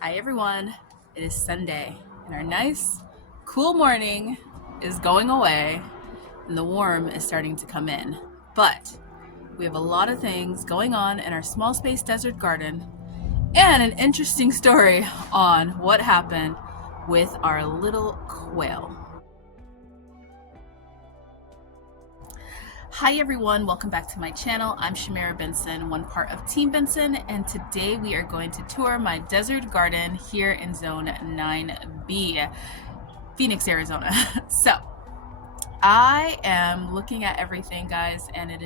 Hi everyone, it is Sunday and our nice cool morning is going away and the warm is starting to come in. But we have a lot of things going on in our small space desert garden and an interesting story on what happened with our little quail. Hi everyone, welcome back to my channel. I'm Shamira Benson, one part of Team Benson, and today we are going to tour my desert garden here in Zone 9B, Phoenix, Arizona. So I am looking at everything, guys, and it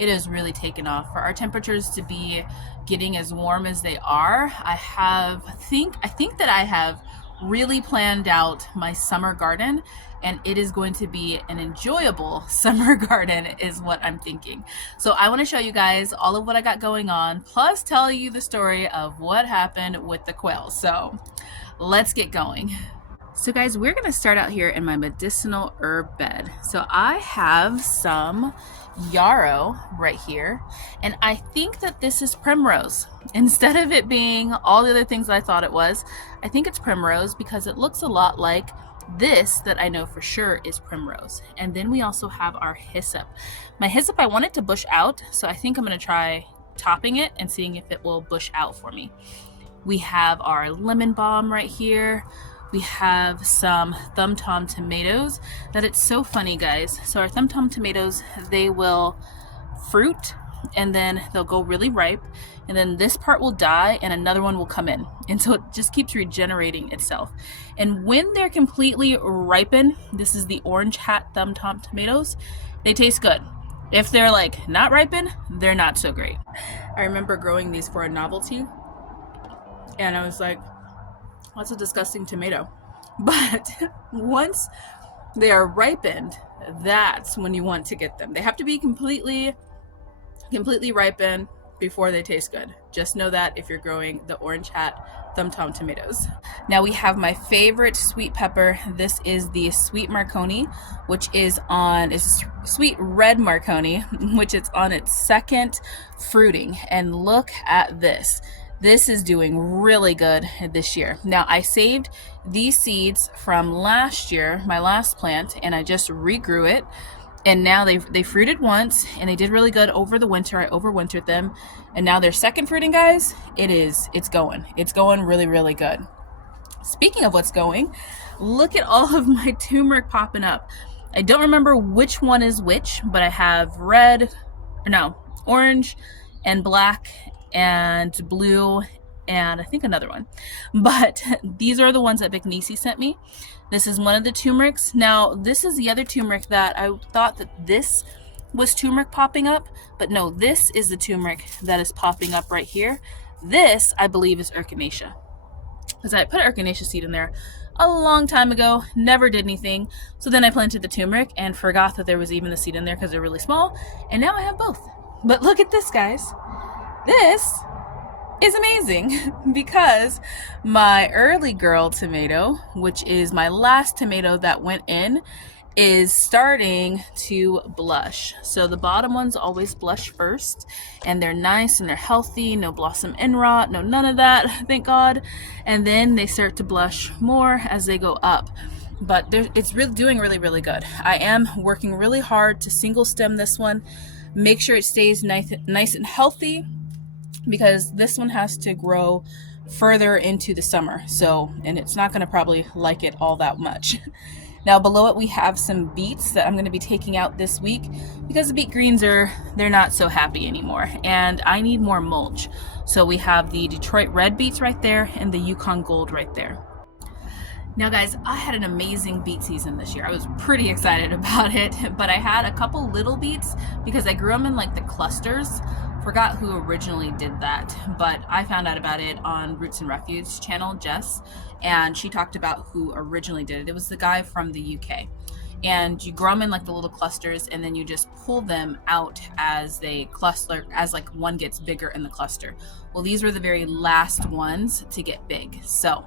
is really taken off. For our temperatures to be getting as warm as they are, I think that I have really planned out my summer garden, and it is going to be an enjoyable summer garden is what I'm thinking. So I want to show you guys all of what I got going on, plus tell you the story of what happened with the quail. So let's get going. So guys, we're gonna start out here in my medicinal herb bed. So I have some yarrow right here, and I think that this is primrose. Instead of it being all the other things that I thought it was, I think it's primrose because it looks a lot like this that I know for sure is primrose. And then we also have our hyssop. My hyssop, I want it to bush out, so I think I'm gonna try topping it and seeing if it will bush out for me. We have our lemon balm right here. We have some thumb tom tomatoes. That it's so funny, guys. So our thumb tom tomatoes, they will fruit and then they'll go really ripe, and then this part will die and another one will come in, and so it just keeps regenerating itself. And when they're completely ripened, this is the orange hat thumb tom tomatoes, they taste good. If they're like not ripened, they're not so great. I remember growing these for a novelty, and I was like, that's a disgusting tomato. But once they are ripened, that's when you want to get them. They have to be completely ripened before they taste good. Just know that if you're growing the orange hat thumb tom tomatoes. Now we have my favorite sweet pepper. This is the sweet Marconi, which is sweet red Marconi, which is on its second fruiting. And look at this. This is doing really good this year. Now I saved these seeds from last year, my last plant, and I just regrew it. And now they fruited once and they did really good over the winter. I overwintered them. And now their second fruiting, guys, it's going really, really good. Speaking of what's going, look at all of my turmeric popping up. I don't remember which one is which, but I have orange and black and blue and I think another one, but these are the ones that Vic Nisi sent me. This is one of the turmerics. Now this is the other turmeric that I thought that this was turmeric popping up, but no, this is the turmeric that is popping up right here. This I believe is echinacea, because I put an echinacea seed in there a long time ago, never did anything. So then I planted the turmeric and forgot that there was even a seed in there because they're really small, and now I have both. But look at this, guys. This is amazing because my early girl tomato, which is my last tomato that went in, is starting to blush. So the bottom ones always blush first, and they're nice and they're healthy, no blossom end rot, no none of that, thank God. And then they start to blush more as they go up. But it's really doing really, really good. I am working really hard to single stem this one, make sure it stays nice and healthy, because this one has to grow further into the summer, and it's not going to probably like it all that much. Now below it we have some beets that I'm going to be taking out this week because the beet greens they're not so happy anymore, and I need more mulch. So we have the Detroit red beets right there and the Yukon gold right there. Now guys, I had an amazing beet season this year. I was pretty excited about it, but I had a couple little beets because I grew them in like the clusters. Forgot who originally did that, but I found out about it on Roots and Refuge channel, Jess, and she talked about who originally did it. It was the guy from the UK. And you grow them in like the little clusters, and then you just pull them out as they cluster, as like one gets bigger in the cluster. Well, these were the very last ones to get big. So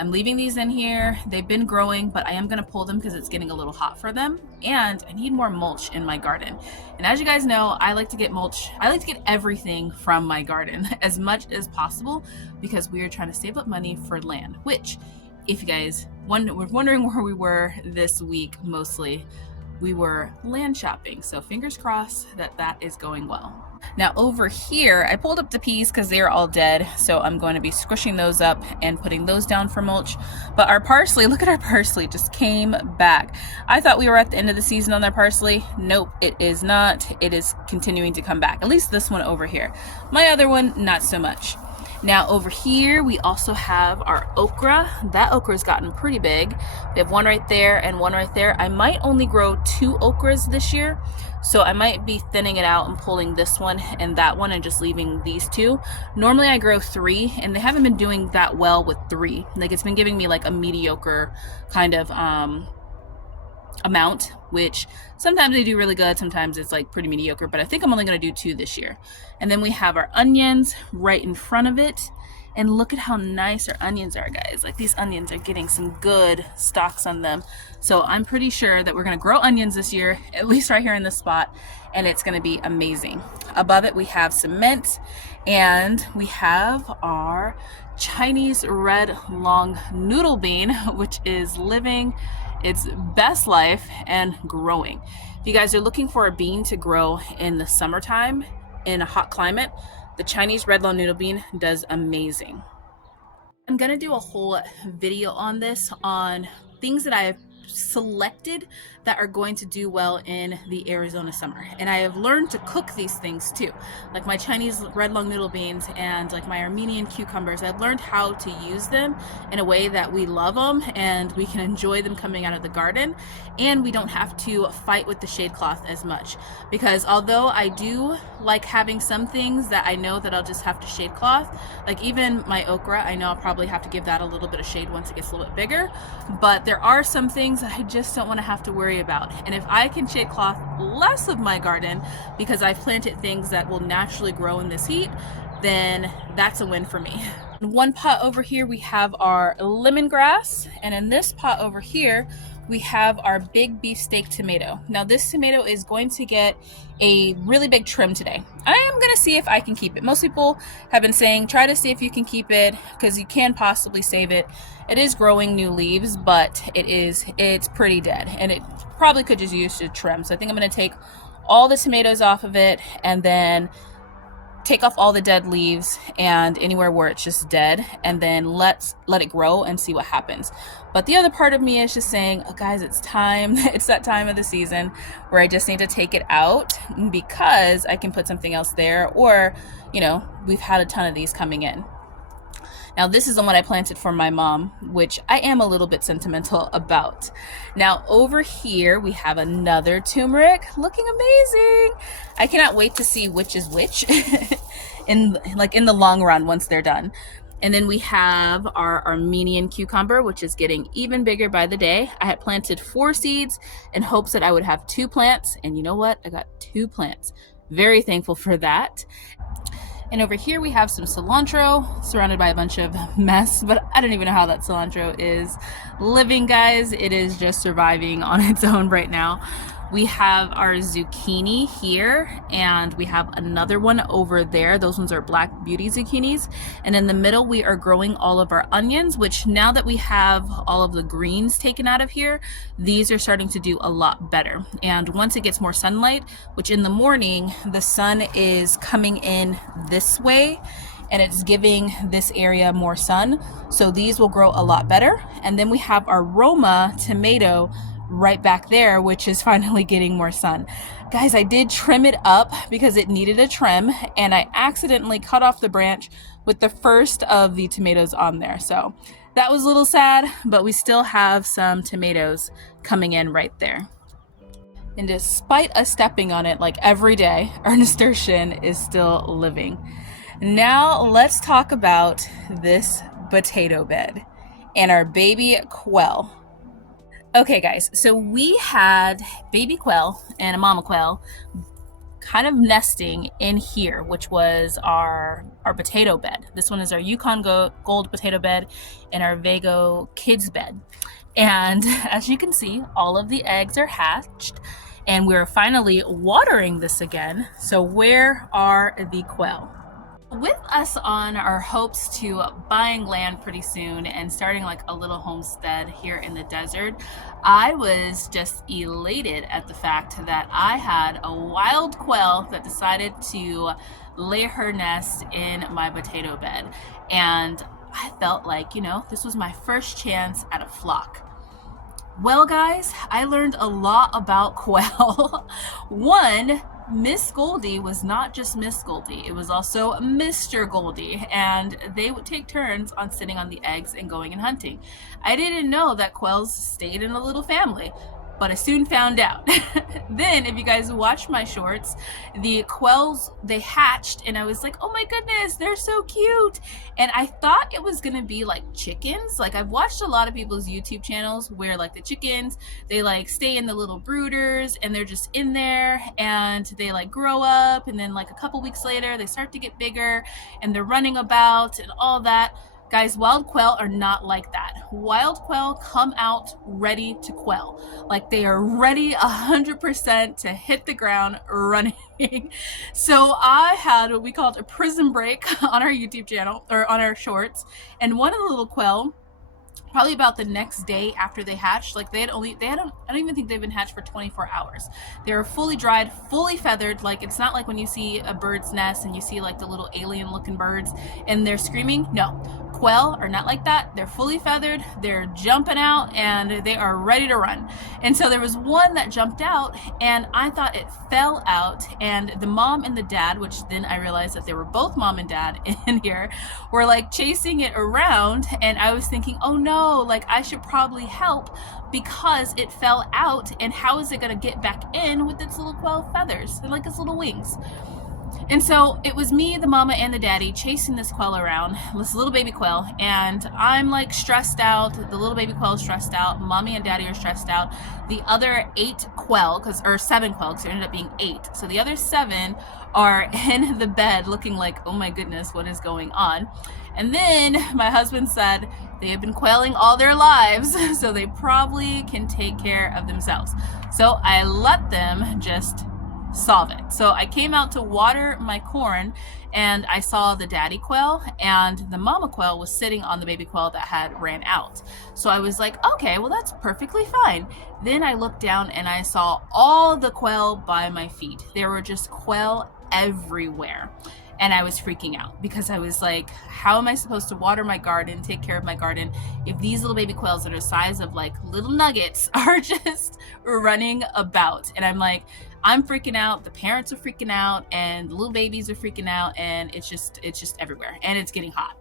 I'm leaving these in here. They've been growing, but I am gonna pull them because it's getting a little hot for them. And I need more mulch in my garden. And as you guys know, I like to get mulch. I like to get everything from my garden as much as possible because we are trying to save up money for land, which if you guys were wondering where we were this week, mostly we were land shopping. So fingers crossed that that is going well. Now over here, I pulled up the peas because they are all dead. So I'm going to be squishing those up and putting those down for mulch. But our parsley, look at our parsley, just came back. I thought we were at the end of the season on that parsley. Nope, it is not. It is continuing to come back. At least this one over here. My other one, not so much. Now over here, we also have our okra. That okra's gotten pretty big. We have one right there and one right there. I might only grow 2 okras this year. So I might be thinning it out and pulling this one and that one and just leaving these 2. Normally I grow 3 and they haven't been doing that well with 3. Like it's been giving me like a mediocre kind of amount, which sometimes they do really good, sometimes it's like pretty mediocre, but I think I'm only going to do 2 this year. And then we have our onions right in front of it, and look at how nice our onions are, guys. Like these onions are getting some good stalks on them. So I'm pretty sure that we're going to grow onions this year, at least right here in this spot, and it's going to be amazing. Above it we have cement, and we have our Chinese red long noodle bean, which is living its best life and growing. If you guys are looking for a bean to grow in the summertime in a hot climate, the Chinese red long noodle bean does amazing. I'm gonna do a whole video on this, on things that I have selected that are going to do well in the Arizona summer. And I have learned to cook these things too. Like my Chinese red long noodle beans and like my Armenian cucumbers, I've learned how to use them in a way that we love them and we can enjoy them coming out of the garden, and we don't have to fight with the shade cloth as much. Because although I do like having some things that I know that I'll just have to shade cloth, like even my okra, I know I'll probably have to give that a little bit of shade once it gets a little bit bigger, but there are some things that I just don't want to have to worry about. And if I can shade cloth less of my garden because I've planted things that will naturally grow in this heat, then that's a win for me. In one pot over here we have our lemongrass, and in this pot over here we have our big beefsteak tomato. Now this tomato is going to get a really big trim today. I am gonna see if I can keep it. Most people have been saying try to see if you can keep it because you can possibly save it. It is growing new leaves, but it's pretty dead and it probably could just use a trim. So I think I'm gonna take all the tomatoes off of it and then take off all the dead leaves and anywhere where it's just dead, and then let it grow and see what happens. But the other part of me is just saying, oh guys, it's time. It's that time of the season where I just need to take it out because I can put something else there, or you know, we've had a ton of these coming in. Now this is the one I planted for my mom, which I am a little bit sentimental about. Now over here we have another turmeric looking amazing. I cannot wait to see which is which in the long run once they're done. And then we have our Armenian cucumber, which is getting even bigger by the day. I had planted 4 seeds in hopes that I would have 2 plants, and you know what? I got 2 plants. Very thankful for that. And over here we have some cilantro surrounded by a bunch of mess, but I don't even know how that cilantro is living, guys. It is just surviving on its own right now. We have our zucchini here, and we have another one over there. Those ones are Black Beauty zucchinis. And in the middle, we are growing all of our onions, which now that we have all of the greens taken out of here, these are starting to do a lot better. And once it gets more sunlight, which in the morning, the sun is coming in this way, and it's giving this area more sun. So these will grow a lot better. And then we have our Roma tomato right back there, which is finally getting more sun. Guys, I did trim it up because it needed a trim, and I accidentally cut off the branch with the first of the tomatoes on there. So that was a little sad, but we still have some tomatoes coming in right there. And despite us stepping on it like every day, our nasturtium is still living. Now let's talk about this potato bed and our baby quail. Okay guys, so we had baby quail and a mama quail kind of nesting in here, which was our potato bed. This one is our Yukon Gold potato bed and our Vego kids bed. And as you can see, all of the eggs are hatched and we're finally watering this again. So where are the quail? With us on our hopes to buying land pretty soon and starting like a little homestead here in the desert, I was just elated at the fact that I had a wild quail that decided to lay her nest in my potato bed. And I felt like, this was my first chance at a flock. Well, guys, I learned a lot about quail. One, Miss Goldie was not just Miss Goldie, it was also Mr. Goldie, and they would take turns on sitting on the eggs and going and hunting. I didn't know that quails stayed in a little family, but I soon found out. Then, if you guys watch my shorts, the quails, they hatched, and I was like, oh my goodness, they're so cute. And I thought it was gonna be like chickens. Like, I've watched a lot of people's YouTube channels where like the chickens, they like stay in the little brooders and they're just in there and they like grow up, and then like a couple weeks later, they start to get bigger and they're running about and all that. Guys, wild quail are not like that. Wild quail come out ready to quail. Like, they are ready 100% to hit the ground running. So I had what we called a prison break on our YouTube channel, or on our shorts, and one of the little quail, probably about the next day after they hatched, like I don't even think they've been hatched for 24 hours. They were fully dried, fully feathered. Like, it's not like when you see a bird's nest and you see like the little alien looking birds and they're screaming. No, quail are not like that. They're fully feathered, they're jumping out, and they are ready to run. And so there was one that jumped out and I thought it fell out, and the mom and the dad, which then I realized that they were both mom and dad in here, were like chasing it around, and I was thinking, oh no, like I should probably help because it fell out, and how is it going to get back in with its little quail feathers and like its little wings? And so it was me, the mama, and the daddy chasing this quail around, this little baby quail, and I'm like stressed out. The little baby quail is stressed out. Mommy and daddy are stressed out. The other 8 quail, or 7 quail, because there ended up being 8. So the other 7 are in the bed looking like, oh my goodness, what is going on? And then my husband said they have been quailing all their lives, so they probably can take care of themselves. So I let them just solve it. So I came out to water my corn, and I saw the daddy quail, and the mama quail was sitting on the baby quail that had ran out. So I was like, okay, well, that's perfectly fine. Then I looked down and I saw all the quail by my feet. There were just quail everywhere. And I was freaking out because I was like, how am I supposed to water my garden, take care of my garden, if these little baby quails that are the size of like little nuggets are just running about? And I'm like, I'm freaking out, the parents are freaking out, and the little babies are freaking out, and it's just everywhere, and it's getting hot.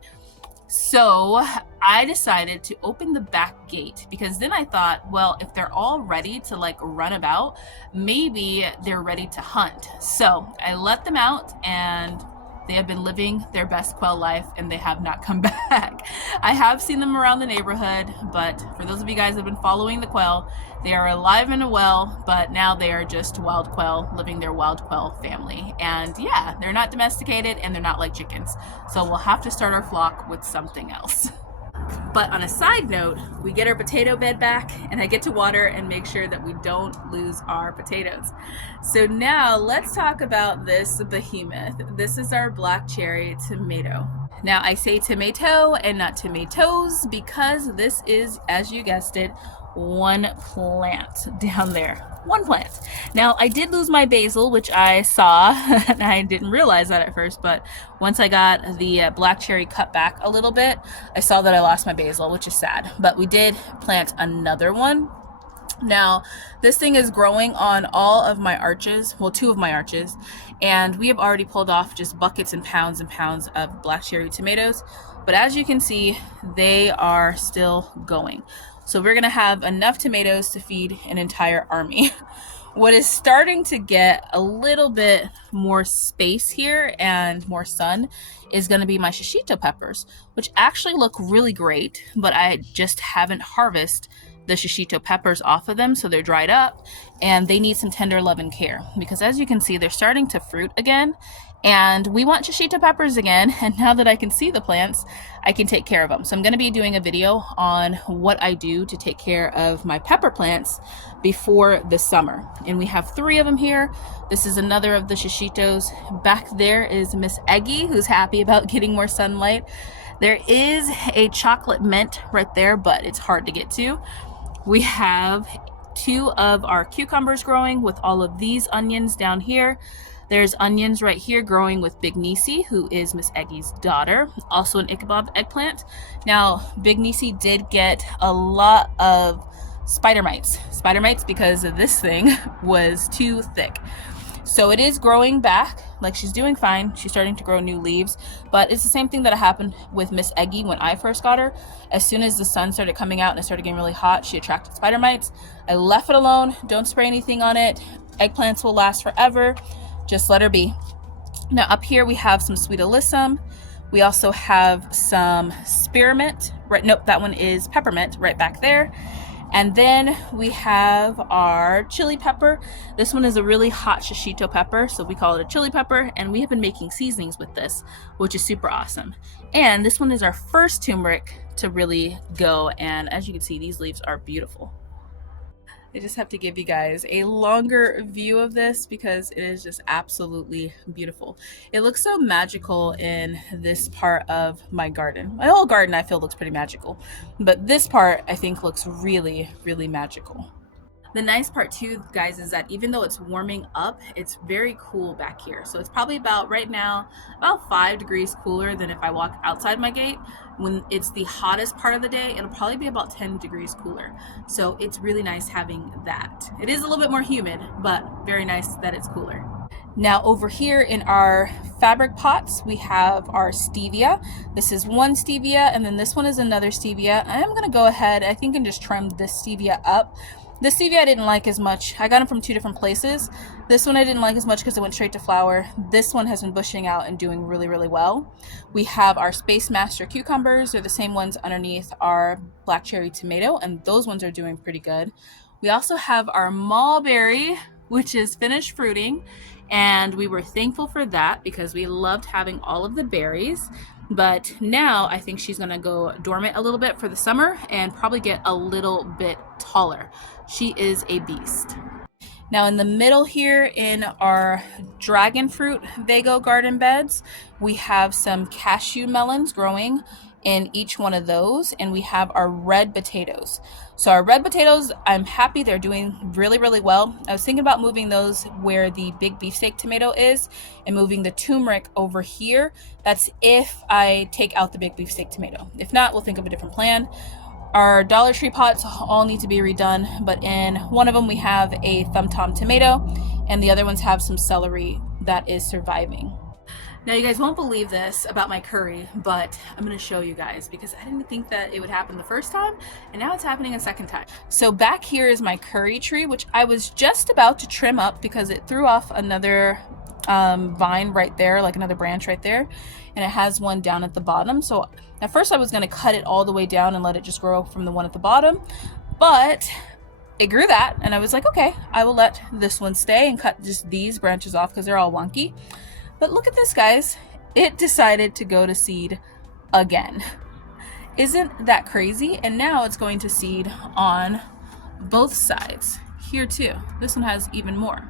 So I decided to open the back gate, because then I thought, well, if they're all ready to like run about, maybe they're ready to hunt. So I let them out, and they have been living their best quail life, and they have not come back. I have seen them around the neighborhood, but for those of you guys that have been following the quail, they are alive and well, but now they are just wild quail living their wild quail family. And yeah, they're not domesticated, and they're not like chickens. So we'll have to start our flock with something else. But on a side note, we get our potato bed back, and I get to water and make sure that we don't lose our potatoes. So now let's talk about this behemoth. This is our black cherry tomato. Now I say tomato and not tomatoes because this is, as you guessed it, one plant down there. One plant. Now I did lose my basil, which I saw, and I didn't realize that at first, but once I got the black cherry cut back a little bit, I saw that I lost my basil, which is sad. But we did plant another one. Now this thing is growing on all of my arches, well, 2 of my arches, and we have already pulled off just buckets and pounds of black cherry tomatoes. But as you can see, they are still going. So we're gonna have enough tomatoes to feed an entire army. What is starting to get a little bit more space here and more sun is gonna be my shishito peppers, which actually look really great, but I just haven't harvested the shishito peppers off of them so they're dried up, and they need some tender love and care because as you can see, they're starting to fruit again, and we want shishito peppers again. And now that I can see the plants, I can take care of them. So I'm going to be doing a video on what I do to take care of my pepper plants before the summer. And we have 3 of them here. This is another of the shishitos. Back there is Miss Eggy, who's happy about getting more sunlight. There is a chocolate mint right there, but it's hard to get to. We have 2 of our cucumbers growing with all of these onions down here. There's onions right here growing with Big Nisi, who is Miss Eggy's daughter, also an Ichabod eggplant. Now, Big Nisi did get a lot of spider mites because this thing was too thick. So it is growing back, like she's doing fine. She's starting to grow new leaves, but it's the same thing that happened with Miss Eggy when I first got her. As soon as the sun started coming out and it started getting really hot, she attracted spider mites. I left it alone, don't spray anything on it. Eggplants will last forever. Just let her be. Now up here we have some sweet alyssum. We also have some spearmint. Right, nope, that one is peppermint right back there. And then we have our chili pepper. This one is a really hot shishito pepper, so we call it a chili pepper, and we have been making seasonings with this, which is super awesome. And this one is our first turmeric to really go, and as you can see, these leaves are beautiful. I just have to give you guys a longer view of this because it is just absolutely beautiful. It looks so magical in this part of my garden. My whole garden I feel looks pretty magical, but this part I think looks really, really magical. The nice part too, guys, is that even though it's warming up, it's very cool back here. So it's probably about, right now, about 5 degrees cooler than if I walk outside my gate. When it's the hottest part of the day, it'll probably be about 10 degrees cooler. So it's really nice having that. It is a little bit more humid, but very nice that it's cooler. Now over here in our fabric pots, we have our stevia. This is one stevia, and then this one is another stevia. I'm gonna go ahead, I think, and just trim this stevia up. This stevia I didn't like as much. I got them from 2 different places. This one I didn't like as much because it went straight to flower. This one has been bushing out and doing really, really well. We have our Space Master cucumbers. They're the same ones underneath our black cherry tomato, and those ones are doing pretty good. We also have our mulberry, which is finished fruiting, and we were thankful for that because we loved having all of the berries. But now I think she's gonna go dormant a little bit for the summer and probably get a little bit taller. She is a beast. Now in the middle here in our dragon fruit Vego garden beds, we have some cashew melons growing in each one of those, and we have our red potatoes. So our red potatoes, I'm happy they're doing really, really well. I was thinking about moving those where the big beefsteak tomato is and moving the turmeric over here. That's if I take out the big beefsteak tomato. If not, we'll think of a different plan. Our Dollar Tree pots all need to be redone, but in one of them we have a thumb tom tomato and the other ones have some celery that is surviving. Now you guys won't believe this about my curry, but I'm going to show you guys because I didn't think that it would happen the first time, and now it's happening a second time. So back here is my curry tree, which I was just about to trim up because it threw off another vine right there, like another branch right there, and it has one down at the bottom. So at first I was going to cut it all the way down and let it just grow from the one at the bottom, but it grew that, and I was like, okay, I will let this one stay and cut just these branches off because they're all wonky. But look at this, guys. It decided to go to seed again. Isn't that crazy? And now it's going to seed on both sides. Here too. This one has even more.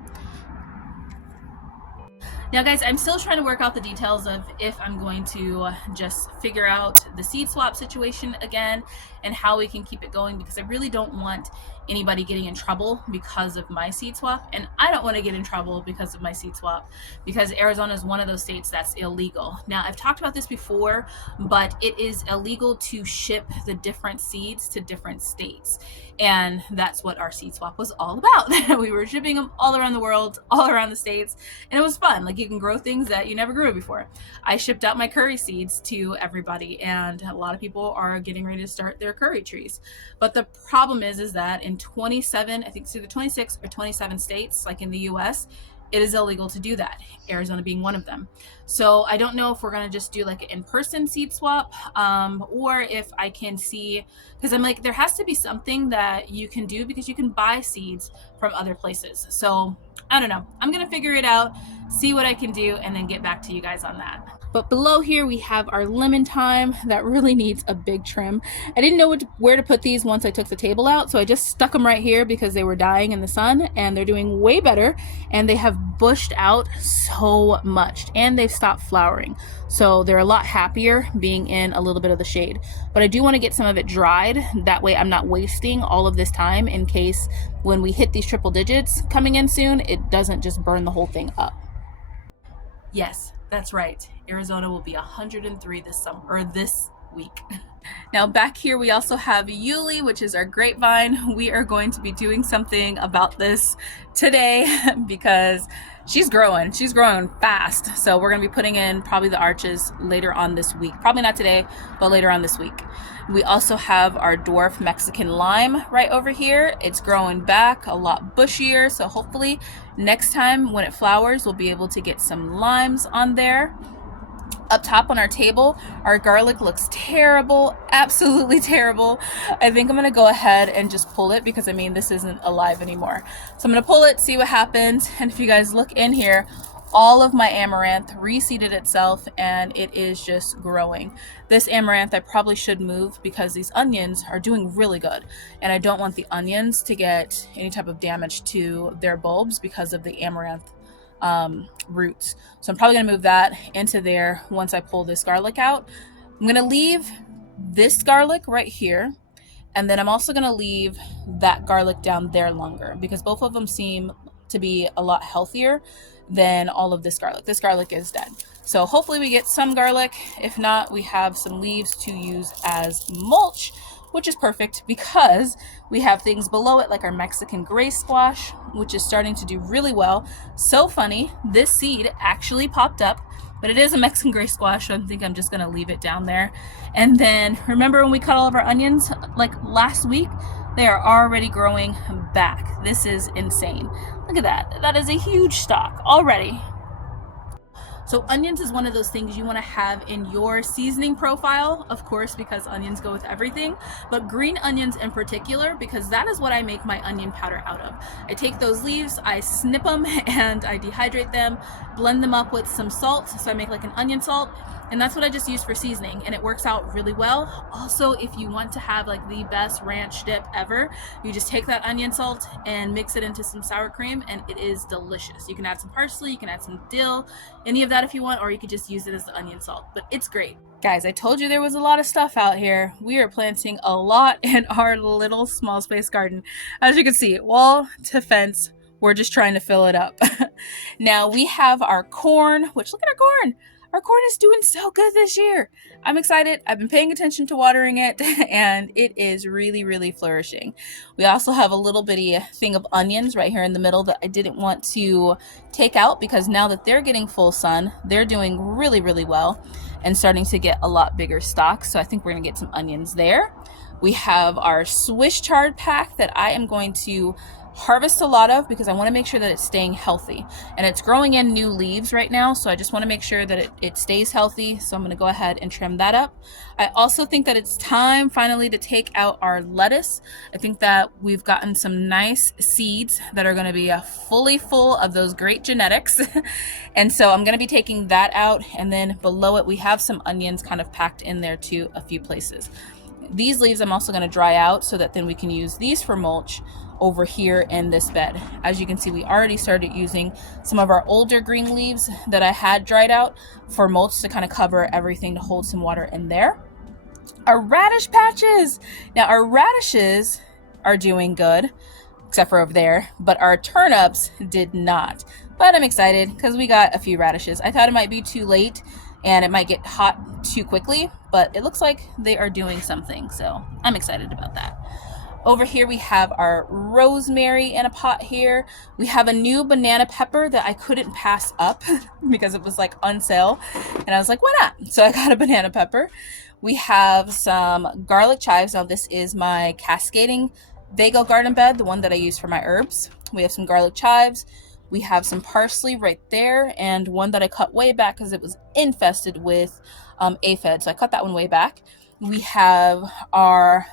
Now guys, I'm still trying to work out the details of if I'm going to just figure out the seed swap situation again and how we can keep it going, because I really don't want anybody getting in trouble because of my seed swap, and I don't want to get in trouble because of my seed swap, because Arizona is one of those states that's illegal. Now I've talked about this before, but it is illegal to ship the different seeds to different states, and that's what our seed swap was all about. We were shipping them all around the world, all around the states, and it was fun. Like, you can grow things that you never grew before. I shipped out my curry seeds to everybody, and a lot of people are getting ready to start their curry trees. But the problem is that in 27, I think it's either 26 or 27 states, like in the US, it is illegal to do that, Arizona being one of them. So I don't know if we're gonna just do like an in-person seed swap, or if I can see, because I'm like, there has to be something that you can do because you can buy seeds from other places. So I don't know. I'm gonna figure it out, see what I can do, and then get back to you guys on that. But below here we have our lemon thyme that really needs a big trim. I didn't know where to put these once I took the table out, so I just stuck them right here because they were dying in the sun, and they're doing way better, and they have bushed out so much, and they've stopped flowering. So they're a lot happier being in a little bit of the shade. But I do want to get some of it dried. That way I'm not wasting all of this time in case when we hit these triple digits coming in soon, it doesn't just burn the whole thing up. Yes, that's right. Arizona will be 103 this summer, or this week. Now back here we also have Yuli, which is our grapevine. We are going to be doing something about this today because she's growing fast. So we're going to be putting in probably the arches later on this week. Probably not today, but later on this week. We also have our dwarf Mexican lime right over here. It's growing back a lot bushier, so hopefully next time when it flowers we'll be able to get some limes on there. Up top on our table, our garlic looks terrible, absolutely terrible. I think I'm gonna go ahead and just pull it because I mean this isn't alive anymore. So I'm gonna pull it, see what happens, and if you guys look in here, all of my amaranth reseeded itself and it is just growing. This amaranth I probably should move because these onions are doing really good, and I don't want the onions to get any type of damage to their bulbs because of the amaranth roots. So I'm probably gonna move that into there once I pull this garlic out. I'm gonna leave this garlic right here, and then I'm also gonna leave that garlic down there longer because both of them seem to be a lot healthier than all of this garlic. This garlic is dead. So hopefully we get some garlic. If not, we have some leaves to use as mulch, which is perfect because we have things below it like our Mexican gray squash, which is starting to do really well. So funny, this seed actually popped up, but it is a Mexican gray squash, so I think I'm just gonna leave it down there. And then remember when we cut all of our onions like last week? They are already growing back. This is insane. Look at that. That is a huge stalk already. So onions is one of those things you want to have in your seasoning profile, of course, because onions go with everything, but green onions in particular, because that is what I make my onion powder out of. I take those leaves, I snip them, and I dehydrate them, blend them up with some salt, so I make like an onion salt, and that's what I just use for seasoning, and it works out really well. Also, if you want to have like the best ranch dip ever, you just take that onion salt and mix it into some sour cream, and it is delicious. You can add some parsley, you can add some dill, any of that if you want, or you could just use it as the onion salt, but it's great. Guys, I told you there was a lot of stuff out here. We are planting a lot in our little small space garden. As you can see, wall to fence, we're just trying to fill it up. Now we have our corn, which look at our corn. Our corn is doing so good this year. I'm excited. I've been paying attention to watering it and it is really, really flourishing. We also have a little bitty thing of onions right here in the middle that I didn't want to take out because now that they're getting full sun, they're doing really, really well and starting to get a lot bigger stalks. So I think we're gonna get some onions there. We have our Swiss chard pack that I am going to harvest a lot of because I want to make sure that it's staying healthy, and it's growing in new leaves right now, so I just want to make sure that it stays healthy. So I'm going to go ahead and trim that up. I also think that it's time finally to take out our lettuce. I think that we've gotten some nice seeds that are going to be fully full of those great genetics and so I'm going to be taking that out, and then below it we have some onions kind of packed in there too, a few places. These leaves I'm also going to dry out so that then we can use these for mulch over here in this bed. As you can see, we already started using some of our older green leaves that I had dried out for mulch to kind of cover everything to hold some water in there. Our radish patches. Now our radishes are doing good, except for over there, but our turnips did not. But I'm excited because we got a few radishes. I thought it might be too late and it might get hot too quickly, but it looks like they are doing something, so I'm excited about that. Over here we have our rosemary in a pot here. We have a new banana pepper that I couldn't pass up because it was like on sale. And I was like, why not? So I got a banana pepper. We have some garlic chives. Now this is my cascading Vego garden bed, the one that I use for my herbs. We have some garlic chives. We have some parsley right there, and one that I cut way back because it was infested with aphid, so I cut that one way back. We have our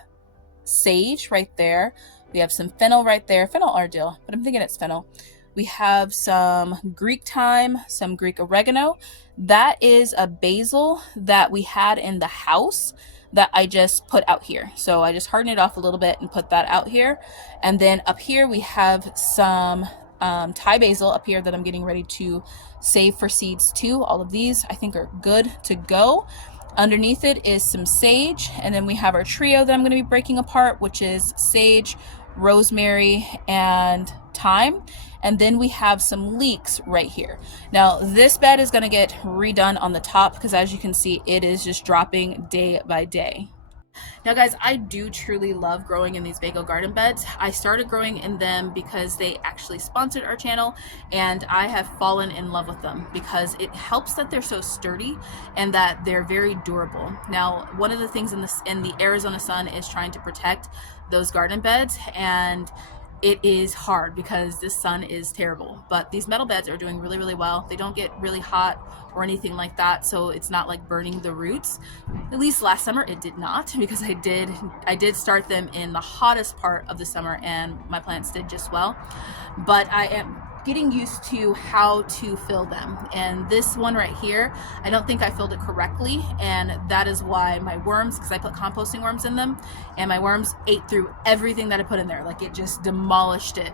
sage right there. We have some fennel right there. Fennel Ardil, but I'm thinking it's fennel. We have some Greek thyme, some Greek oregano. That is a basil that we had in the house that I just put out here. So I just hardened it off a little bit and put that out here. And then up here we have some Thai basil up here that I'm getting ready to save for seeds too. All of these I think are good to go. Underneath it is some sage, and then we have our trio that I'm going to be breaking apart, which is sage, rosemary, and thyme. And then we have some leeks right here. Now this bed is going to get redone on the top because, as you can see, it is just dropping day by day. Now guys, I do truly love growing in these Vego garden beds. I started growing in them because they actually sponsored our channel, and I have fallen in love with them because it helps that they're so sturdy and that they're very durable. Now, one of the things in the Arizona sun is trying to protect those garden beds, and it is hard because this sun is terrible, but these metal beds are doing really, really well. They don't get really hot or anything like that, so it's not like burning the roots. At least last summer it did not, because I did start them in the hottest part of the summer and my plants did just well. But I am getting used to how to fill them, and this one right here, I don't think I filled it correctly, and that is why my worms, because I put composting worms in them, and my worms ate through everything that I put in there. Like, it just demolished it.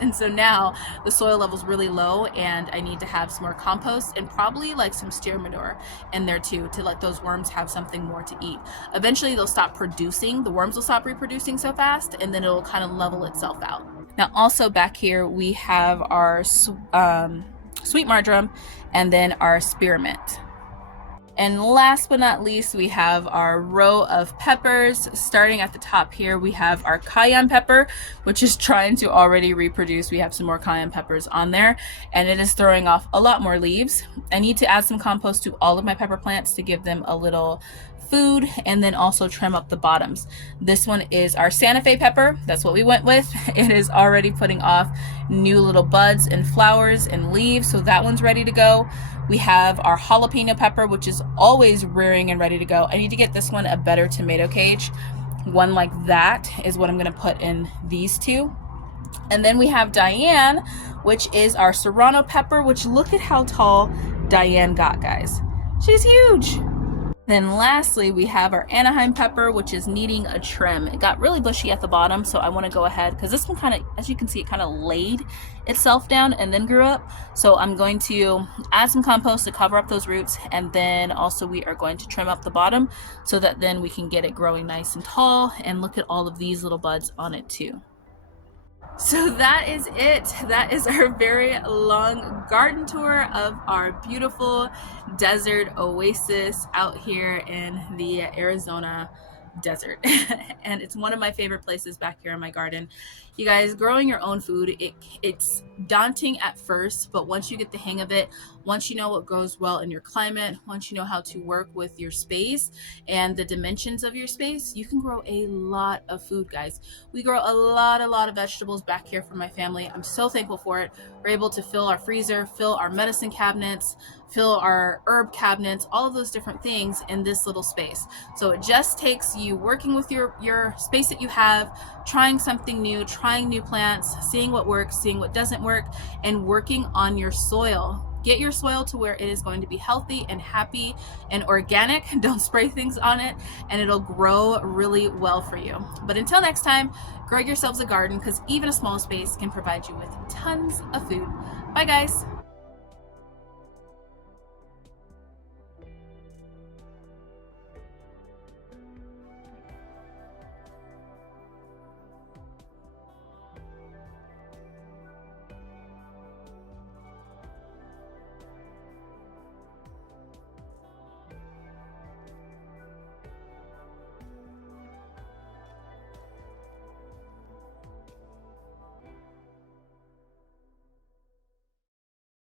And so now the soil level's really low, and I need to have some more compost and probably like some steer manure in there too, to let those worms have something more to eat. Eventually they'll stop producing, the worms will stop reproducing so fast, and then it'll kind of level itself out. Now also back here we have our sweet marjoram and then our spearmint. And last but not least, we have our row of peppers. Starting at the top here, we have our cayenne pepper, which is trying to already reproduce. We have some more cayenne peppers on there, and it is throwing off a lot more leaves. I need to add some compost to all of my pepper plants to give them a little food, and then also trim up the bottoms. This one is our Santa Fe pepper. That's what we went with. It is already putting off new little buds and flowers and leaves, so that one's ready to go. We have our jalapeno pepper, which is always rearing and ready to go. I need to get this one a better tomato cage. One like that is what I'm going to put in these two. And then we have Diane, which is our serrano pepper, which look at how tall Diane got, guys. She's huge. Then lastly, we have our Anaheim pepper, which is needing a trim. It got really bushy at the bottom, so I want to go ahead, because this one kind of, as you can see, it kind of laid itself down and then grew up. So I'm going to add some compost to cover up those roots, and then also we are going to trim up the bottom so that then we can get it growing nice and tall. And look at all of these little buds on it too. So that is it. That is our very long garden tour of our beautiful desert oasis out here in the Arizona desert. And it's one of my favorite places back here in my garden. You guys, growing your own food, it's daunting at first, but once you get the hang of it, once you know what grows well in your climate, once you know how to work with your space and the dimensions of your space, you can grow a lot of food, guys. We grow a lot of vegetables back here for my family. I'm so thankful for it. We're able to fill our freezer, fill our medicine cabinets, fill our herb cabinets, all of those different things in this little space. So it just takes you working with your space that you have, trying something new, trying new plants, seeing what works, seeing what doesn't work, and working on your soil. Get your soil to where it is going to be healthy and happy and organic. Don't spray things on it, and it'll grow really well for you. But until next time, grow yourselves a garden, because even a small space can provide you with tons of food. Bye guys.